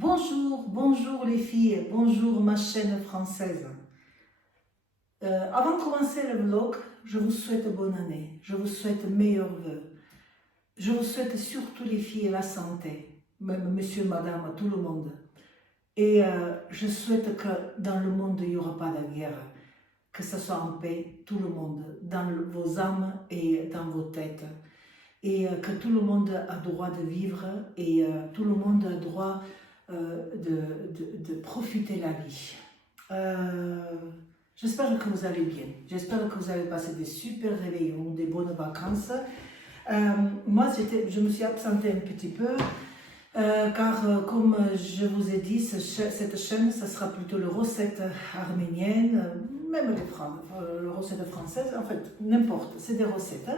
Bonjour, bonjour les filles, bonjour ma chaîne française. Avant de commencer le vlog, je vous souhaite bonne année, je vous souhaite meilleurs vœux. Je vous souhaite surtout les filles la santé, même monsieur, madame, tout le monde. Et je souhaite que dans le monde il n'y aura pas de guerre, que ce soit en paix, tout le monde, dans vos âmes et dans vos têtes. Et que tout le monde a droit de vivre et tout le monde a droit de profiter de la vie. J'espère que vous allez bien. J'espère que vous avez passé des super réveillons, des bonnes vacances. Moi, je me suis absentée un petit peu car, comme je vous ai dit, cette chaîne, ça sera plutôt les recettes arméniennes, même les recettes françaises, en fait, n'importe, c'est des recettes.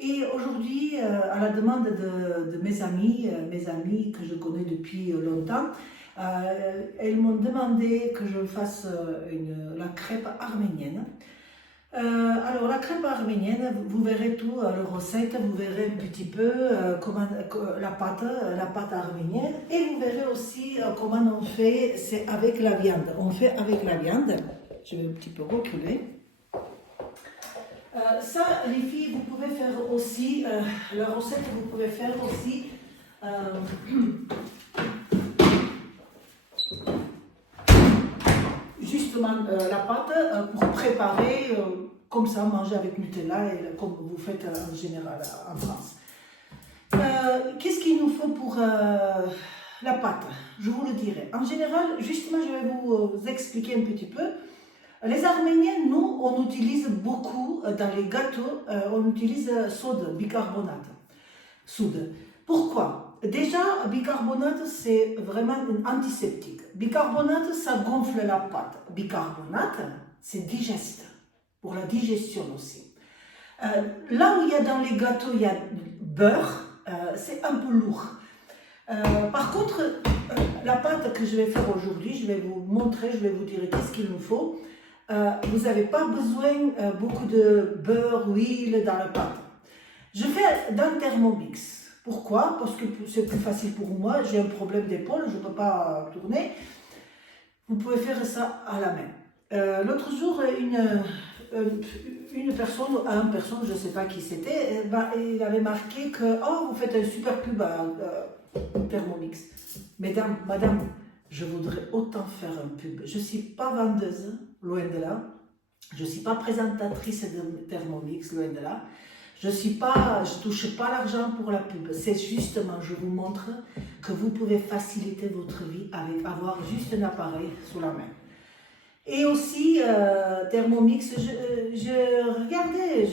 Et aujourd'hui, à la demande de mes amis que je connais depuis longtemps, elles m'ont demandé que je fasse la crêpe arménienne. Alors la crêpe arménienne, vous verrez tout, la recette, vous verrez un petit peu comment la pâte arménienne, et vous verrez aussi comment on fait, c'est avec la viande. On fait avec la viande. Je vais un petit peu reculer. Ça, les filles, vous pouvez faire aussi, la recette, vous pouvez faire aussi justement la pâte pour préparer, comme ça, manger avec Nutella, et, comme vous faites en général en France. Qu'est-ce qu'il nous faut pour la pâte? Je vous le dirai. En général, justement, je vais vous expliquer un petit peu. Les Arméniens, nous, on utilise beaucoup dans les gâteaux, on utilise soude, bicarbonate. Soude. Pourquoi? Déjà, bicarbonate, c'est vraiment un antiseptique. Bicarbonate, ça gonfle la pâte. Bicarbonate, c'est digeste, pour la digestion aussi. Là où il y a dans les gâteaux, il y a beurre, c'est un peu lourd. Par contre, la pâte que je vais faire aujourd'hui, je vais vous montrer, je vais vous dire qu'est-ce qu'il nous faut. Vous n'avez pas besoin beaucoup de beurre, huile dans la pâte. Je fais dans le Thermomix. Pourquoi? Parce que c'est plus facile pour moi. J'ai un problème d'épaule, je ne peux pas tourner. Vous pouvez faire ça à la main. L'autre jour, une personne, je ne sais pas qui c'était, il avait marqué que oh, vous faites un super pub à Thermomix. Mesdames, madame, je voudrais autant faire un pub. Je ne suis pas vendeuse, loin de là. Je ne suis pas présentatrice de Thermomix, loin de là. Je ne touche pas l'argent pour la pub. C'est justement, je vous montre que vous pouvez faciliter votre vie avec avoir juste un appareil sous la main. Et aussi, Thermomix, je regardais,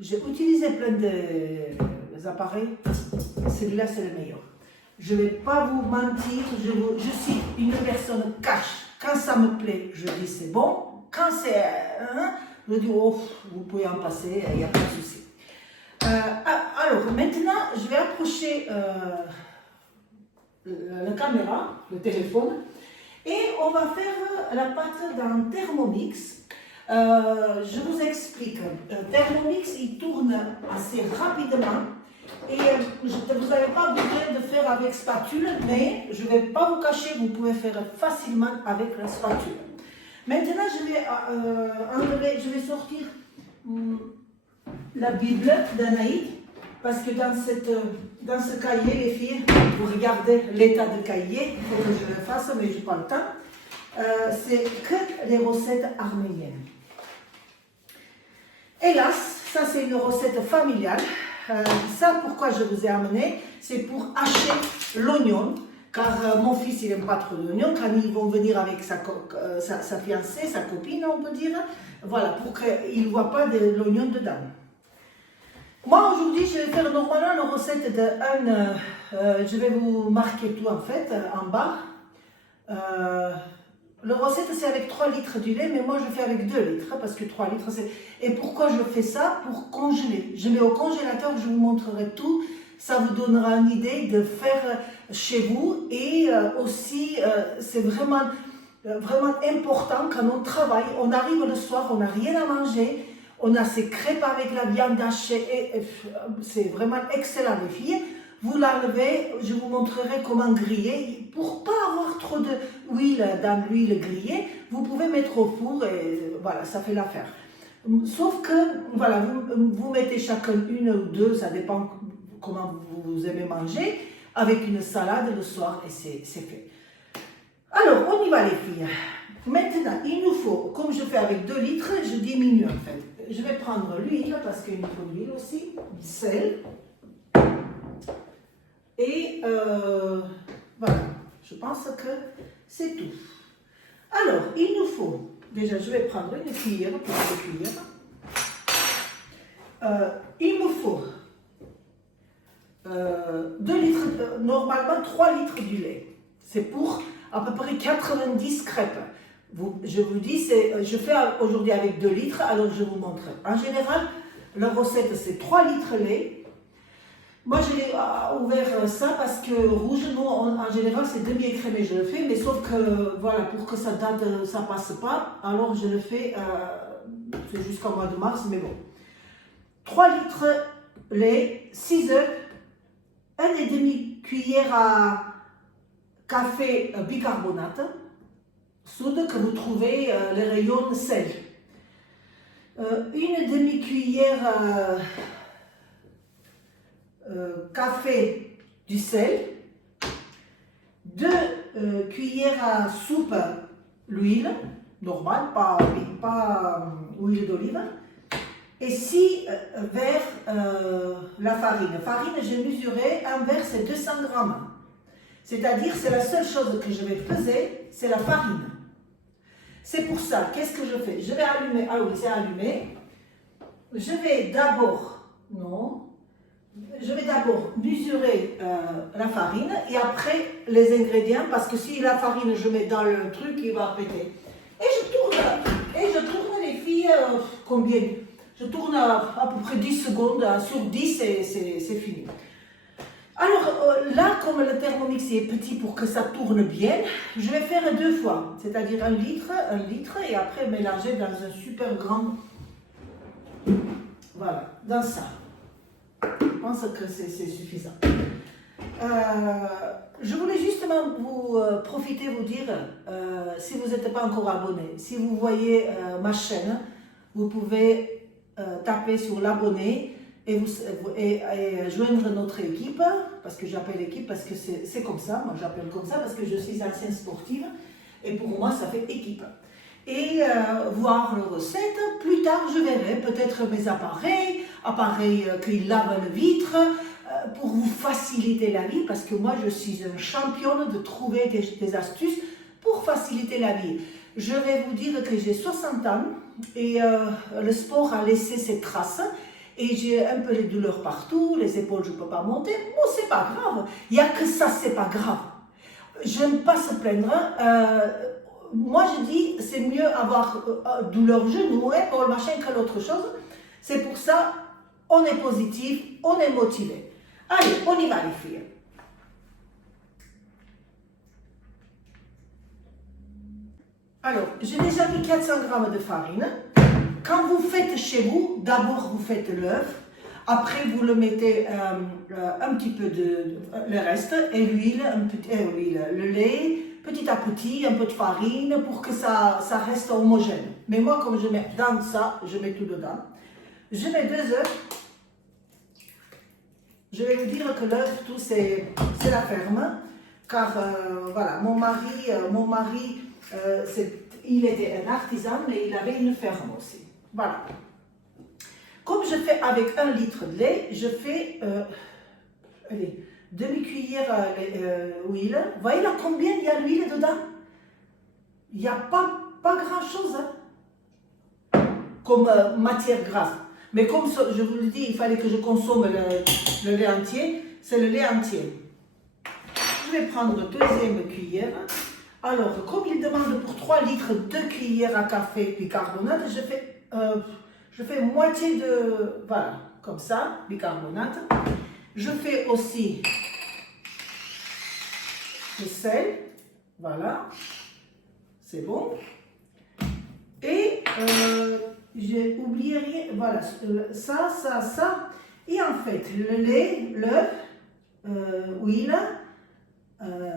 j'ai utilisé plein d'appareils. Celui-là, c'est le meilleur. Je ne vais pas vous mentir, je suis une personne cash. Quand ça me plaît, je dis c'est bon. Quand c'est... je dis oh, vous pouvez en passer, il n'y a pas de souci. Alors, maintenant, je vais approcher la caméra, le téléphone, et on va faire la pâte dans Thermomix. Je vous explique. Thermomix, il tourne assez rapidement. Et vous n'avez pas besoin de faire avec spatule, mais je ne vais pas vous cacher, vous pouvez faire facilement avec la spatule. Maintenant, je vais sortir la Bible d'Anaïd, parce que dans ce cahier, les filles, vous regardez l'état de cahier, il faut que je le fasse, mais je n'ai pas le temps. C'est que les recettes arméniennes. Hélas, ça c'est une recette familiale. Ça, pourquoi je vous ai amené, c'est pour hacher l'oignon, car mon fils, il n'aime pas trop l'oignon, quand ils vont venir avec sa fiancée, sa copine, on peut dire, voilà, pour qu'il ne voit pas de l'oignon dedans. Moi, aujourd'hui, je vais faire normalement la recette je vais vous marquer tout, en fait, en bas. La recette, c'est avec 3 litres du lait, mais moi, je fais avec 2 litres, parce que 3 litres, c'est... Et pourquoi je fais ça? Pour congeler. Je mets au congélateur, je vous montrerai tout. Ça vous donnera une idée de faire chez vous. Et aussi, c'est vraiment important quand on travaille. On arrive le soir, on n'a rien à manger. On a ces crêpes avec la viande hachée. C'est vraiment excellent, les filles. vous l'enlevez, je vous montrerai comment griller. Pour pas avoir trop d'huile dans l'huile grillée, vous pouvez mettre au four et voilà, ça fait l'affaire. Sauf que, voilà, vous mettez chacun une ou deux, ça dépend comment vous aimez manger, avec une salade le soir et c'est fait. Alors, on y va les filles. Maintenant, il nous faut, comme je fais avec 2 litres, je diminue en fait. Je vais prendre l'huile, parce qu'il nous faut de l'huile aussi, du sel. Et voilà, je pense que c'est tout. Alors, il nous faut, déjà je vais prendre une cuillère, petite cuillère. Il me faut 2 litres, normalement 3 litres du lait. C'est pour à peu près 90 crêpes. Je vous dis, je fais aujourd'hui avec 2 litres, alors je vous montre. En général, la recette c'est 3 litres lait. Moi je l'ai ouvert ça parce que rouge, nous en général c'est demi-écrémé, je le fais, mais sauf que voilà, pour que ça date, ça passe pas, alors je le fais jusqu'au mois de mars, mais bon. 3 litres lait, 6 œufs, 1,5 cuillère à café bicarbonate, soude que vous trouvez les rayons sel. Une demi-cuillère café du sel, 2 cuillères à soupe l'huile normale, pas huile d'olive, et 6 verres la farine. Farine, j'ai mesuré, un verre c'est 200 grammes. C'est-à-dire, c'est la seule chose que je vais peser, c'est la farine. C'est pour ça, qu'est-ce que je fais? Je vais allumer, ah oui, c'est allumé. Je vais d'abord, mesurer la farine et après les ingrédients, parce que si la farine je mets dans le truc, il va péter. Et je tourne les filles, combien? Je tourne à peu près 10 secondes, sur 10 et c'est fini. Alors là, comme le Thermomix est petit pour que ça tourne bien, je vais faire 2 fois, c'est-à-dire 1 litre, et après mélanger dans un super grand, voilà, dans ça. Je pense que c'est suffisant. Je voulais justement vous vous dire, si vous n'êtes pas encore abonné, si vous voyez ma chaîne, vous pouvez taper sur l'abonné et joindre notre équipe, parce que j'appelle équipe, parce que c'est comme ça, moi j'appelle comme ça, parce que je suis ancienne sportive, et pour moi ça fait équipe. Et voir les recettes, plus tard je verrai peut-être mes appareils qui lavent le vitre, pour vous faciliter la vie, parce que moi je suis une championne de trouver des astuces pour faciliter la vie. Je vais vous dire que j'ai 60 ans, et le sport a laissé ses traces, et j'ai un peu les douleurs partout, les épaules je ne peux pas monter. Bon, c'est pas grave, il n'y a que ça, c'est pas grave. Je n'aime pas se plaindre. Moi je dis, c'est mieux avoir douleur genou, épaule, machin, que l'autre chose. C'est pour ça, on est positif, on est motivé. Allez, on y va les filles. Alors, j'ai déjà mis 400 g de farine. Quand vous faites chez vous, d'abord vous faites l'œuf, après vous le mettez un petit peu le reste, et l'huile, le lait, petit à petit, un peu de farine pour que ça reste homogène. Mais moi, comme je mets dans ça, je mets tout dedans. Je mets 2 œufs. Je vais vous dire que l'œuf, tout c'est la ferme, car voilà, mon mari il était un artisan, mais il avait une ferme aussi. Voilà. Comme je fais avec 1 litre de lait, je fais demi-cuillère d'huile. Vous voyez là combien il y a d'huile dedans? Il n'y a pas grand-chose comme matière grasse. Mais comme je vous le dis, il fallait que je consomme le lait entier, c'est le lait entier. Je vais prendre 2e cuillère. Alors, comme il demande pour 3 litres 2 cuillères à café bicarbonate, je fais moitié de, voilà, comme ça, bicarbonate. Je fais aussi le sel, voilà, c'est bon. Et j'ai oublié rien, voilà, ça. Et en fait, le lait, l'œuf, huile,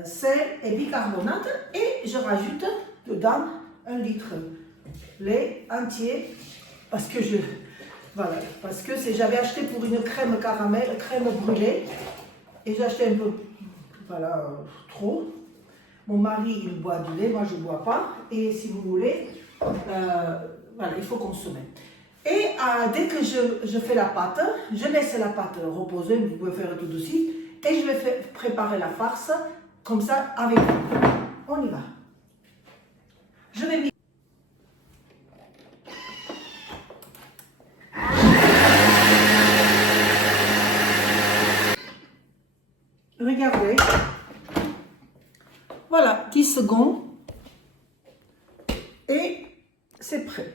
sel et bicarbonate et je rajoute dedans 1 litre lait entier parce que j'avais acheté pour une crème caramel, crème brûlée et j'ai acheté un peu trop. Mon mari il boit du lait, moi je ne bois pas et si vous voulez, il faut consommer. Et dès que je fais la pâte, je laisse la pâte reposer, vous pouvez faire tout de suite, et je vais préparer la farce comme ça avec vous. On y va. Je vais mixer. Regardez. Voilà, 10 secondes. Et c'est prêt.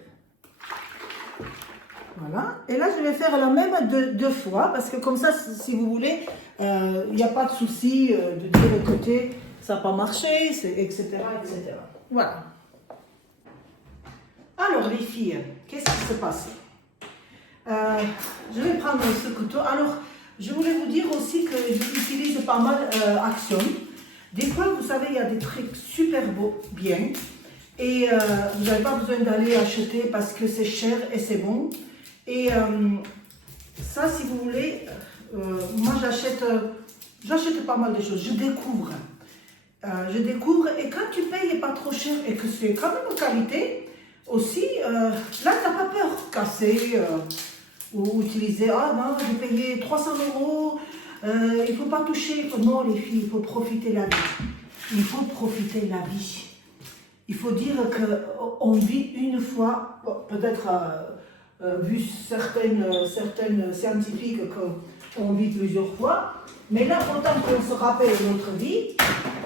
Voilà. Et là, je vais faire la même deux fois, parce que comme ça, si vous voulez, il n'y a pas de souci de dire le côté, ça n'a pas marché, etc., etc. Voilà. Alors, les filles, qu'est-ce qui se passe? Je vais prendre ce couteau. Alors, je voulais vous dire aussi que j'utilise pas mal Action. Des fois, vous savez, il y a des trucs super beaux, bien, et vous n'avez pas besoin d'aller acheter parce que c'est cher et c'est bon. Et ça, si vous voulez, moi j'achète pas mal de choses, je découvre. Et quand tu payes pas trop cher et que c'est quand même de qualité, aussi, là, tu n'as pas peur de casser ou utiliser, ah non, j'ai payé 300 €, il ne faut pas toucher. Non, les filles, il faut profiter la vie. Il faut profiter la vie. Il faut dire qu'on vit une fois, peut-être vu certaines scientifiques qu'on vit plusieurs fois, mais là, autant qu'on se rappelle notre vie,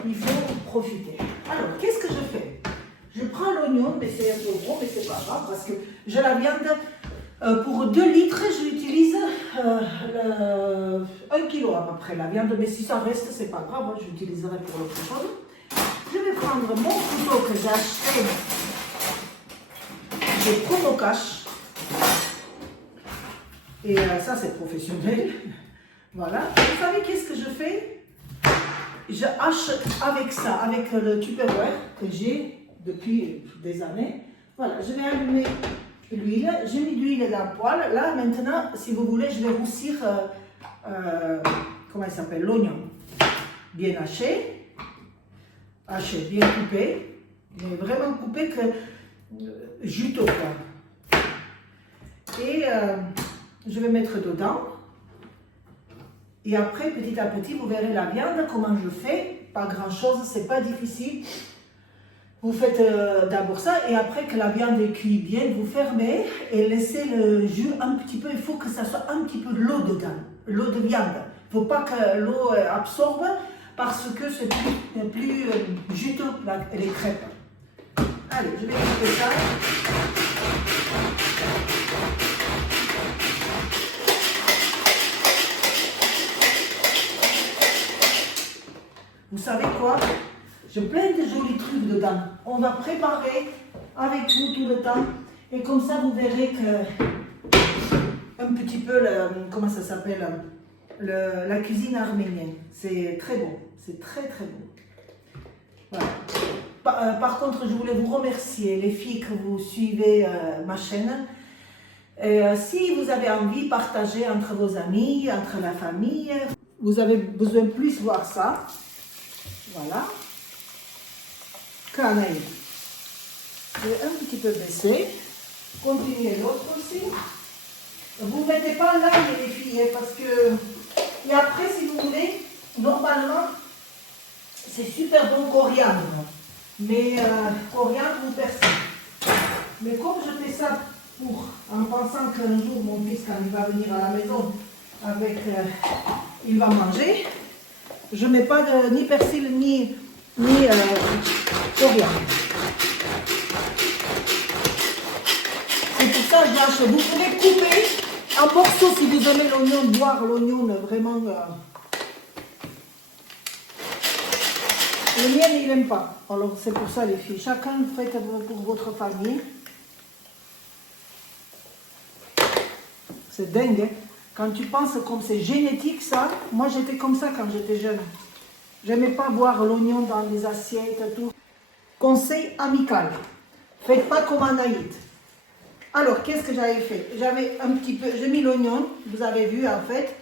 il faut profiter. Alors, qu'est-ce que je fais? Je prends l'oignon, mais c'est un peu gros, mais c'est pas grave, parce que j'ai la viande, pour 2 litres, j'utilise 1 kilo à peu près la viande, mais si ça reste, c'est pas grave, j'utiliserai pour l'autre chose. Je vais prendre mon couteau que j'ai acheté chez Promo Cash. Et ça, c'est professionnel. Voilà. Vous savez qu'est-ce que je fais? Je hache avec ça, avec le Tupperware que j'ai depuis des années. Voilà, je vais allumer l'huile. J'ai mis de l'huile dans le poêle. Là, maintenant, si vous voulez, je vais roussir, comment il s'appelle, l'oignon. Bien haché, bien coupé, mais vraiment coupé que juteux, quoi. Et je vais mettre dedans. Et après, petit à petit, vous verrez la viande, comment je fais. Pas grand chose, c'est pas difficile. Vous faites d'abord ça et après que la viande est cuite bien, vous fermez et laissez le jus un petit peu. Il faut que ça soit un petit peu de l'eau dedans, l'eau de viande. Il ne faut pas que l'eau absorbe parce que c'est plus juteux les crêpes. Allez, je vais couper ça. Vous savez quoi? J'ai plein de jolis trucs dedans. On va préparer avec vous tout le temps. Et comme ça, vous verrez que un petit peu, comment ça s'appelle, la cuisine arménienne. C'est très bon. C'est très très bon. Voilà. Par contre, je voulais vous remercier, les filles, que vous suivez ma chaîne. Et, si vous avez envie de partager entre vos amis, entre la famille, vous avez besoin de plus voir ça. Voilà. Cannelle. Je vais un petit peu baisser. Continuez l'autre aussi. Vous ne mettez pas l'ail, les filles, parce que... Et après, si vous voulez, normalement, c'est super bon coriandre. Mais coriandre ou persil. Mais comme je fais ça en pensant qu'un jour, mon fils, quand il va venir à la maison, il va manger, je ne mets pas ni persil, ni coriandre. C'est pour ça que j'achète. Vous pouvez couper en morceaux si vous aimez l'oignon, boire l'oignon vraiment. Le mien, il n'aime pas. Alors c'est pour ça les filles. Chacun fait pour votre famille. C'est dingue. Hein? Quand tu penses comme c'est génétique ça, moi j'étais comme ça quand j'étais jeune. J'aimais pas boire l'oignon dans les assiettes et tout. Conseil amical, faites pas comme Anaïd. Alors, qu'est-ce que j'avais fait? J'avais un petit peu, j'ai mis l'oignon, vous avez vu en fait,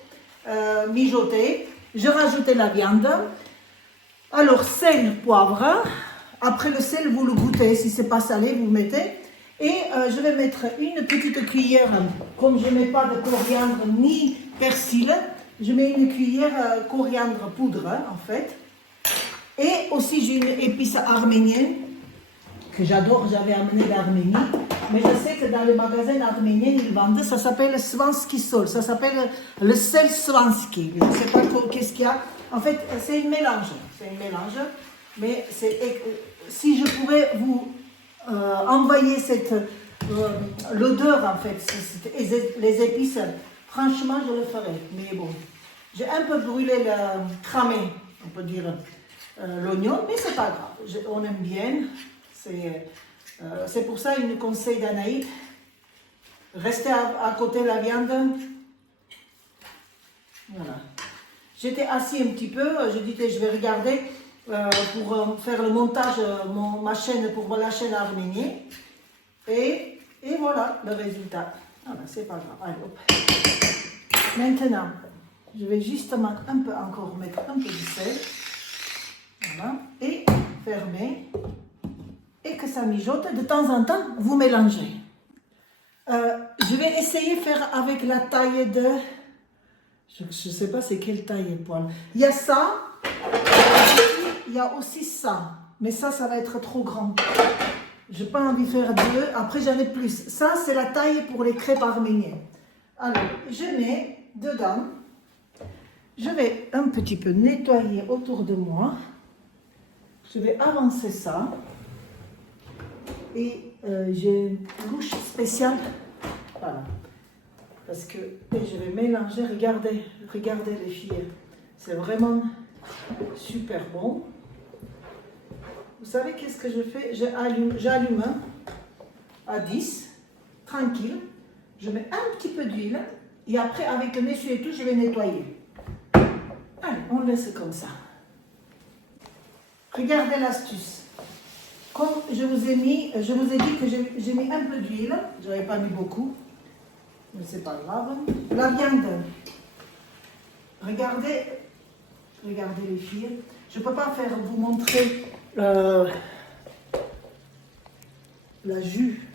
mijoté. Je rajoutais la viande. Alors, sel, poivre. Après le sel, vous le goûtez. Si c'est pas salé, vous mettez. Et je vais mettre une petite cuillère, comme je ne mets pas de coriandre ni persil, je mets une cuillère coriandre poudre, en fait. Et aussi, j'ai une épice arménienne, que j'adore, j'avais amené d'Arménie. Mais je sais que dans les magasins arméniens, ils vendent, ça s'appelle Svansky Sol, ça s'appelle le sel Svansky. Je ne sais pas qu'est-ce qu'il y a. En fait, c'est un mélange, mais si je pouvais vous envoyer l'odeur, en fait, les épices, franchement, je le ferais. Mais bon, j'ai un peu brûlé, cramé, on peut dire, l'oignon, mais c'est pas grave, on aime bien. C'est pour ça une conseil d'Anaïd, restez à côté de la viande. Voilà. J'étais assis un petit peu, je disais je vais regarder pour faire le montage, ma chaîne pour la chaîne arménienne. Et voilà le résultat. Voilà, c'est pas grave. Allez, hop. Maintenant, je vais justement un peu encore mettre un peu de sel. Voilà. Et fermer. Et que ça mijote. De temps en temps, vous mélangez. Je vais essayer de faire avec la taille de... Je ne sais pas c'est quelle taille poêle. Il y a ça. Il y a aussi ça. Mais ça va être trop grand. Je n'ai pas envie de faire deux. Après, j'en ai plus. Ça, c'est la taille pour les crêpes arméniennes. Alors, je mets dedans. Je vais un petit peu nettoyer autour de moi. Je vais avancer ça. Et j'ai une louche spéciale. Voilà. Parce que je vais mélanger. Regardez les filles. C'est vraiment super bon. Vous savez qu'est-ce que je fais? J'allume à 10, tranquille. Je mets un petit peu d'huile. Et après, avec un essuie et tout, je vais nettoyer. Allez, on laisse comme ça. Regardez l'astuce. Comme je vous ai dit que j'ai mis un peu d'huile. Je n'avais pas mis beaucoup. Mais c'est pas grave. La viande. Regardez les filles. Je ne peux pas vous montrer la jus.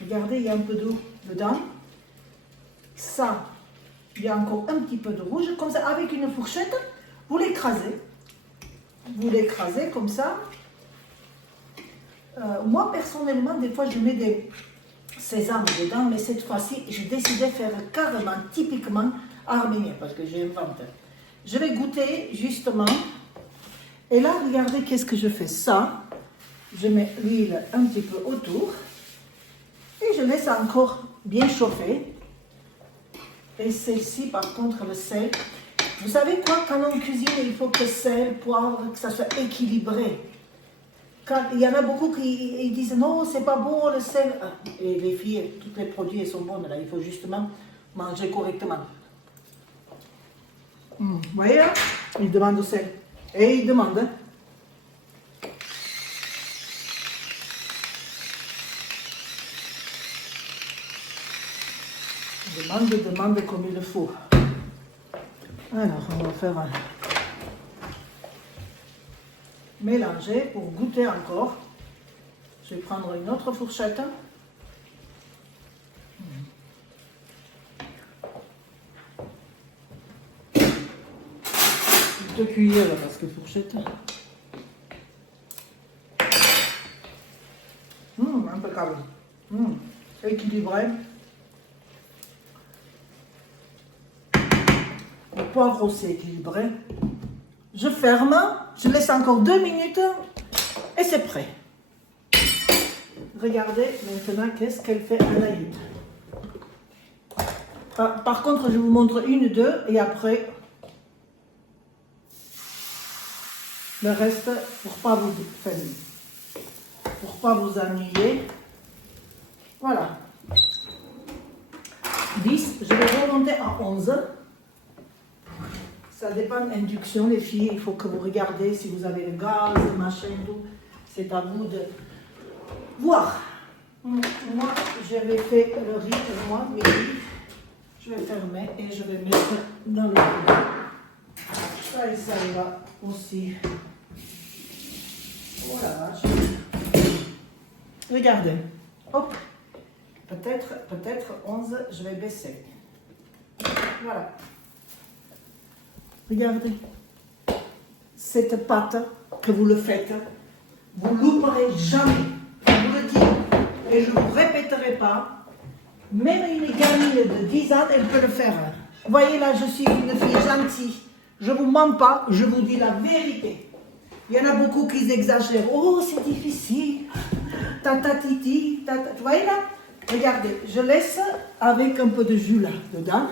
Regardez, il y a un peu d'eau dedans. Ça, il y a encore un petit peu de rouge. Comme ça, avec une fourchette, vous l'écrasez. Vous l'écrasez comme ça. Moi, personnellement, des fois, je mets des sésame dedans, mais cette fois-ci, j'ai décidé de faire carrément, typiquement arménien, parce que j'ai inventé. Je vais goûter, justement. Et là, regardez qu'est-ce que je fais. Ça, je mets l'huile un petit peu autour. Et je laisse encore bien chauffer. Et celle-ci, par contre, le sel. Vous savez quoi, quand on cuisine, il faut que le sel, poivre, que ça soit équilibré. Quand, il y en a beaucoup qui disent non, c'est pas bon le sel. Et les filles, tous les produits sont bons, là, il faut justement manger correctement. Vous voyez, hein? Il demande le sel. Et il demande. Hein? Demande comme il le faut. Alors, on va faire un mélanger pour goûter encore. Je vais prendre une autre fourchette. Deux cuillères parce que fourchette. Impeccable. Équilibré. Le poivre aussi équilibré. Je ferme, je laisse encore 2 minutes et c'est prêt. Regardez maintenant qu'est-ce qu'elle fait Anaïd. Par contre, je vous montre une, deux et après le reste pour pas vous ennuyer. Voilà. 10, je vais remonter à 11. Ça dépend de l'induction, les filles. Il faut que vous regardez si vous avez le gaz, le machin, tout. C'est à vous de voir. Moi, j'avais fait le riz, mais je vais fermer et je vais mettre dans le riz. Ça et ça va aussi. Voilà. Regardez. Hop. Peut-être 11, je vais baisser. Voilà. Regardez. Cette pâte que vous le faites, vous ne louperez jamais. Je vous le dis. Et je ne vous répéterai pas. Même une gamine de 10 ans, elle peut le faire. Vous voyez là, je suis une fille gentille. Je ne vous mens pas, je vous dis la vérité. Il y en a beaucoup qui exagèrent. Oh, c'est difficile. Tata titi, tata. Vous voyez là? Regardez, je laisse avec un peu de jus là dedans.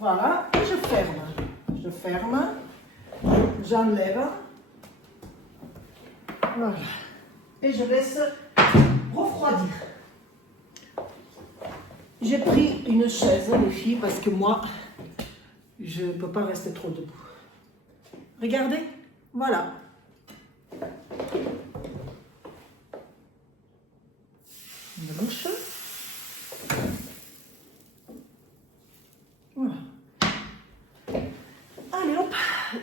Voilà, et je ferme. Je ferme. J'enlève. Voilà. Et je laisse refroidir. J'ai pris une chaise, les filles, parce que moi, je ne peux pas rester trop debout. Regardez, voilà. Une bouche. Voilà. Allez, hop.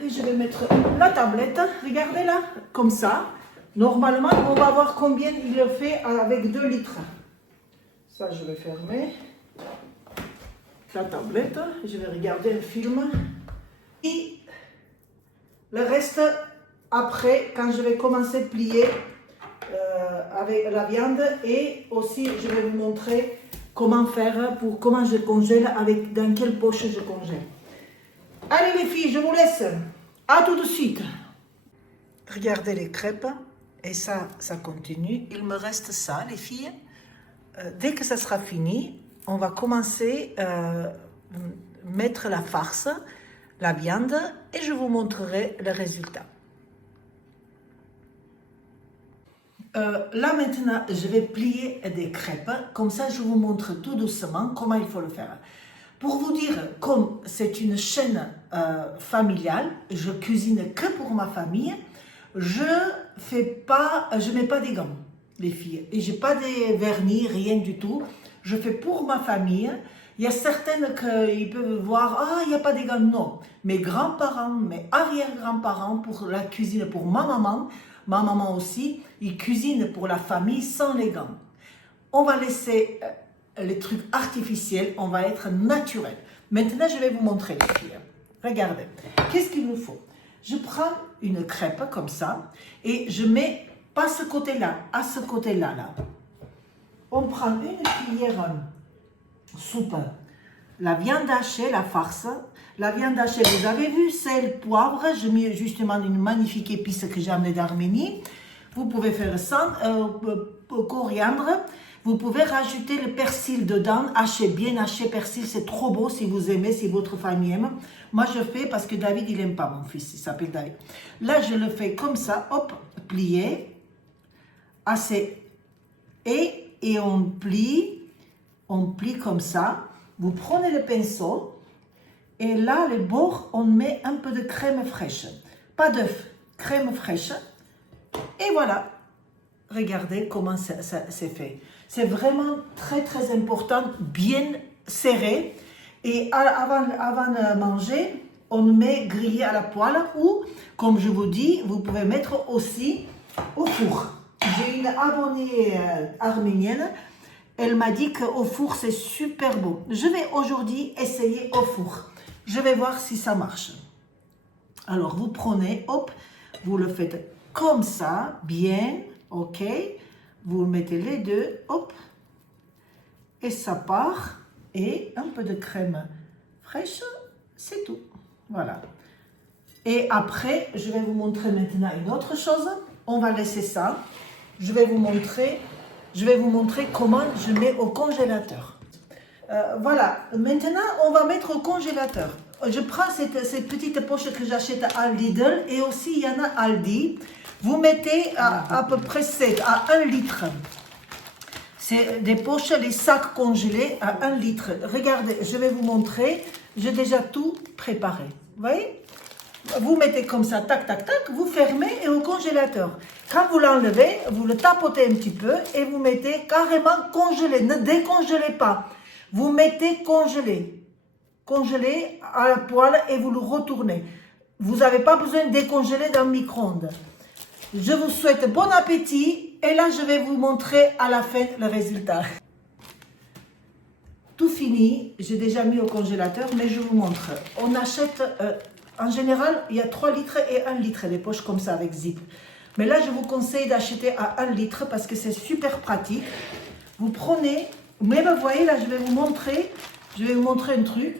Et je vais mettre la tablette. Regardez là, comme ça. Normalement, on va voir combien il le fait avec 2 litres. Ça, je vais fermer la tablette. Je vais regarder un film. Et le reste, après, quand je vais commencer à plier avec la viande, et aussi, je vais vous montrer comment faire, comment je congèle, dans quelle poche je congèle. Allez les filles, je vous laisse. À tout de suite. Regardez les crêpes. Et ça continue. Il me reste ça, les filles. Dès que ça sera fini, on va commencer à mettre la farce, la viande, et je vous montrerai le résultat. Là maintenant, je vais plier des crêpes. Comme ça, je vous montre tout doucement comment il faut le faire. Pour vous dire, comme c'est une chaîne familiale, je cuisine que pour ma famille. Je mets pas des gants, les filles, et j'ai pas des vernis, rien du tout. Je fais pour ma famille. Il y a certaines qui peuvent voir, ah, il n'y a pas des gants. Non, mes grands-parents, mes arrière-grands-parents pour la cuisine, pour ma maman aussi, ils cuisinent pour la famille sans les gants. On va laisser les trucs artificiels, on va être naturel. Maintenant, je vais vous montrer, les filles. Regardez, qu'est-ce qu'il nous faut? Je prends une crêpe comme ça et je mets pas ce côté-là, à ce côté-là. Là. On prend une cuillère soupe, la viande hachée, la farce. La viande hachée, vous avez vu, sel, poivre. Je mets justement une magnifique épice que j'ai amenée d'Arménie. Vous pouvez faire ça, coriandre. Vous pouvez rajouter le persil dedans, haché, bien haché persil, c'est trop beau si vous aimez, si votre famille aime. Moi, je fais parce que David, il n'aime pas mon fils, il s'appelle David. Là, je le fais comme ça, hop, plié, assez, et on plie comme ça. Vous prenez le pinceau, et là, les bords, on met un peu de crème fraîche. Pas d'œuf, crème fraîche. Et voilà, regardez comment c'est fait. C'est vraiment très très important, bien serré. Et avant de manger, on met grillé à la poêle ou, comme je vous dis, vous pouvez mettre aussi au four. J'ai une abonnée arménienne, elle m'a dit qu'au four c'est super beau. Je vais aujourd'hui essayer au four. Je vais voir si ça marche. Alors vous prenez, hop, vous le faites comme ça, bien, ok. Vous mettez les deux, hop, et ça part, et un peu de crème fraîche, c'est tout. Voilà. Et après, je vais vous montrer maintenant une autre chose. On va laisser ça. Je vais vous montrer comment je mets au congélateur. Voilà. Maintenant, on va mettre au congélateur. Je prends cette petite poche que j'achète à Lidl, et aussi il y en a Aldi. Vous mettez à peu près 7 à 1 litre. C'est des poches, les sacs congelés à 1 litre. Regardez, je vais vous montrer. J'ai déjà tout préparé. Vous voyez? Vous mettez comme ça, tac, tac, tac, vous fermez et au congélateur. Quand vous l'enlevez, vous le tapotez un petit peu et vous mettez carrément congelé. Ne décongelez pas. Vous mettez congelé. Congelé à la poêle et vous le retournez. Vous n'avez pas besoin de décongeler dans le micro-ondes. Je vous souhaite bon appétit et là je vais vous montrer à la fin le résultat. Tout fini, j'ai déjà mis au congélateur mais je vous montre. On achète, en général il y a 3 litres et 1 litre des poches comme ça avec zip. Mais là je vous conseille d'acheter à 1 litre parce que c'est super pratique. Vous prenez, mais vous voyez là je vais vous montrer un truc.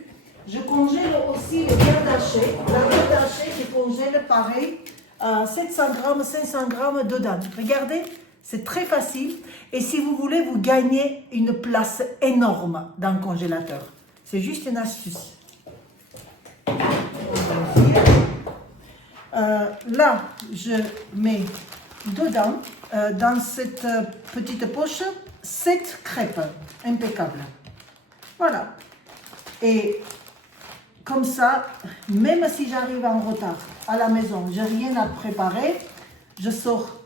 Je congèle aussi les viandes hachées. La viande hachée, je congèle pareil, 700 grammes, 500 grammes dedans. Regardez, c'est très facile. Et si vous voulez, vous gagnez une place énorme dans le congélateur. C'est juste une astuce. Là, je mets dedans, dans cette petite poche, 7 crêpes impeccables. Voilà. Et comme ça, même si j'arrive en retard à la maison, j'ai rien à préparer, je sors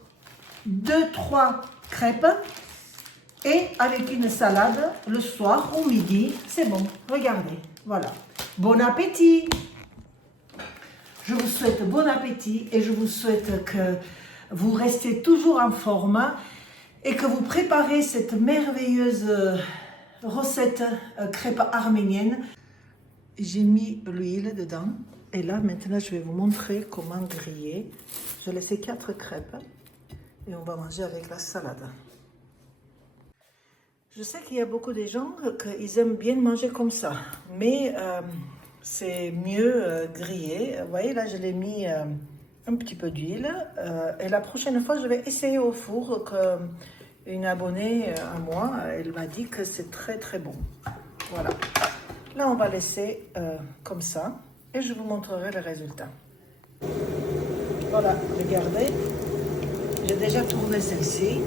2-3 crêpes et avec une salade le soir ou midi, c'est bon. Regardez, voilà. Bon appétit! Je vous souhaite bon appétit et je vous souhaite que vous restez toujours en forme et que vous préparez cette merveilleuse recette crêpe arménienne. J'ai mis l'huile dedans et là maintenant je vais vous montrer comment griller. Je laisse 4 crêpes et on va manger avec la salade. Je sais qu'il y a beaucoup de gens qui aiment bien manger comme ça, mais c'est mieux grillé. Vous voyez là je l'ai mis un petit peu d'huile et la prochaine fois je vais essayer au four. Une abonnée à moi, elle m'a dit que c'est très très bon. Voilà. Là, on va laisser comme ça et je vous montrerai le résultat. Voilà, regardez. J'ai déjà tourné celle-ci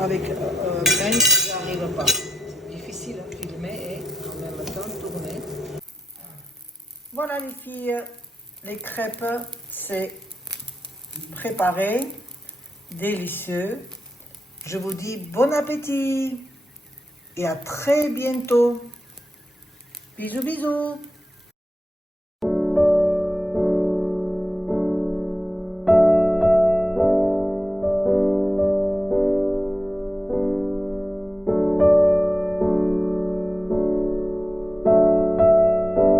avec même si j'arrive pas. C'est difficile à filmer et en même temps tourner. Voilà les filles, les crêpes, c'est préparé, délicieux. Je vous dis bon appétit et à très bientôt. Bisous, bisous.